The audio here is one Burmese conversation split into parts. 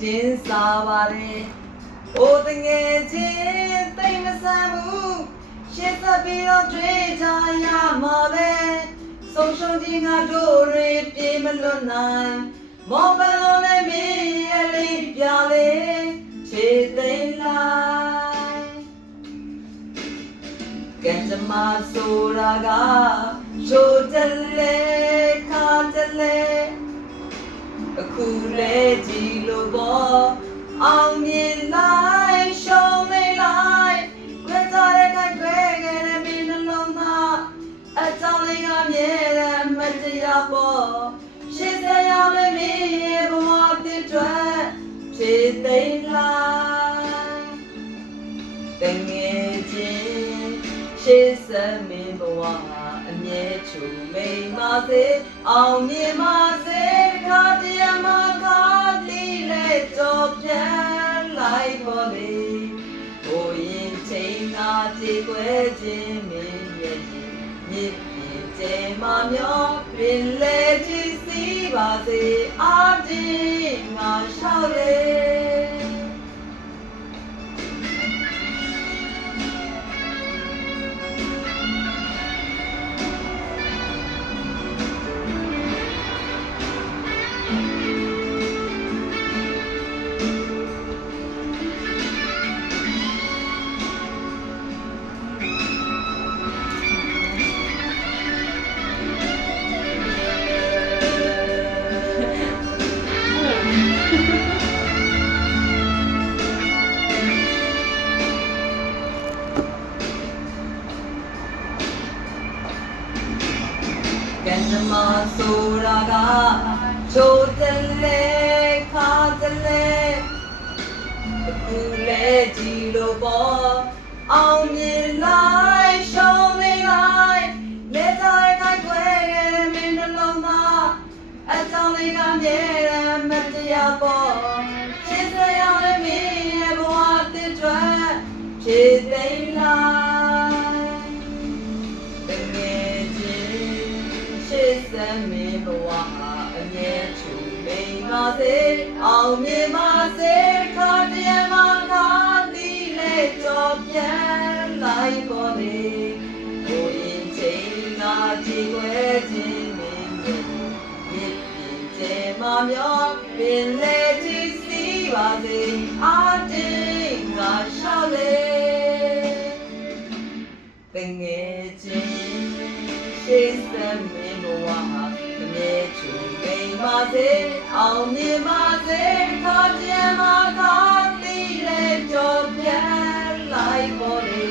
ချင်းစားပါတယ်အိုတငယ်ချင်းသိမဆန်ဘူးရှေ့ဆက်ပြီးတော့တွေ့ကြရမှာပဲဆုံးရှုံးခြင်းငါတို့တွေပြေမလွတ်နိုင်မောဘလုံးနဲ့မင်းရဲ့လေးပြလေခြေသိမ်းလိုက်ကံကြမ္မာဆိုတာကရှိုးတလဲခါတလဲအခုလေကြည့်လို့ပေါ့အောင်မြင်လိုက်ရှုံးနေလိုက်ခွဲထားတဲ့ခိုက်ခွဲခဲ့တဲ့မင်းနှလုံးသားအကြောင်းလေးကမြဲတဲ့မတရားပေါ့ရှေ့ဆက်ရမယ့်မင်းရဲ့ဘဝတစ်တွေ့ဖြည့်သိမ်းလိုက်တငယ်ချင်းရှေ့ဆက်မင်းဘဝအမြဲချူမိန်ပါစေအောင်မြင်ပါစေခါတရားမှာခါလီလေတော့ပြန်လိုက်ပါလေဘိုးရင်ချိန်ငါကြည်ွယ်ခြင်းမင်းရဲ့မြစ်ပြင်ကျဲမမျောပင်လေကြည်စီပါစေအာတင်ငါရှောက်လေကံကြမ္မာဆိုတာကချိုးတလဲခါတလဲအခုလေကြည့်လို့ပေါ့အောင်မြင်လိုက်ရှုံးနေလိုက်လက်ထားခိုက်ခွဲခဲ့မင်းနှလုံးသားအကြောင်းလေးကမြဲတဲ့မတရားပေါ့ရှင်းစရာလည်းမင်းရဲ့ဘဝတစ်တွေ့ဖြည့်သိမ်းလိုက်တကယ်ရှေ့ဆက်မင်းဘဝအမြဲချူမိန်ပါစေအောင်မြင်ပါစေခါတရားမှာခါတီးလေကြောပြန်လိုက်ပေါ်လေဘိုးရင်ချိန်ငါကြည်ွယ်ခြင်းမင်းရဲ့မြစ်ပြင်ကျဲမမျောပင်လေကြည်စီပါစေအာတင်ငါရှောက်လေတငယ်ချင်းရှေ့ဆက်မင်းဘဝအမြဲချူမိန်ပါစေအောင်မြင်ပါစေခါကြမ်းမှာခါတီးလေကြောပြန်လိုက်ပေါ်လေ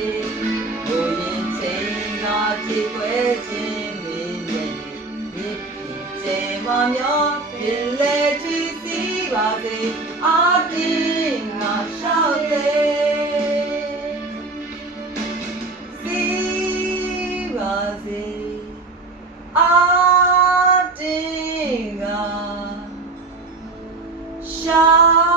ဘိုးရင်ချိန်ငါကြည်ွယ်ခြင်းမင်းရဲ့မြစ်ပြင်ကျဲမမျောပင်လေကြည်စီပါစေအာတင်ငါရှောက်လေစီပါစေအာတင်ငါရှာ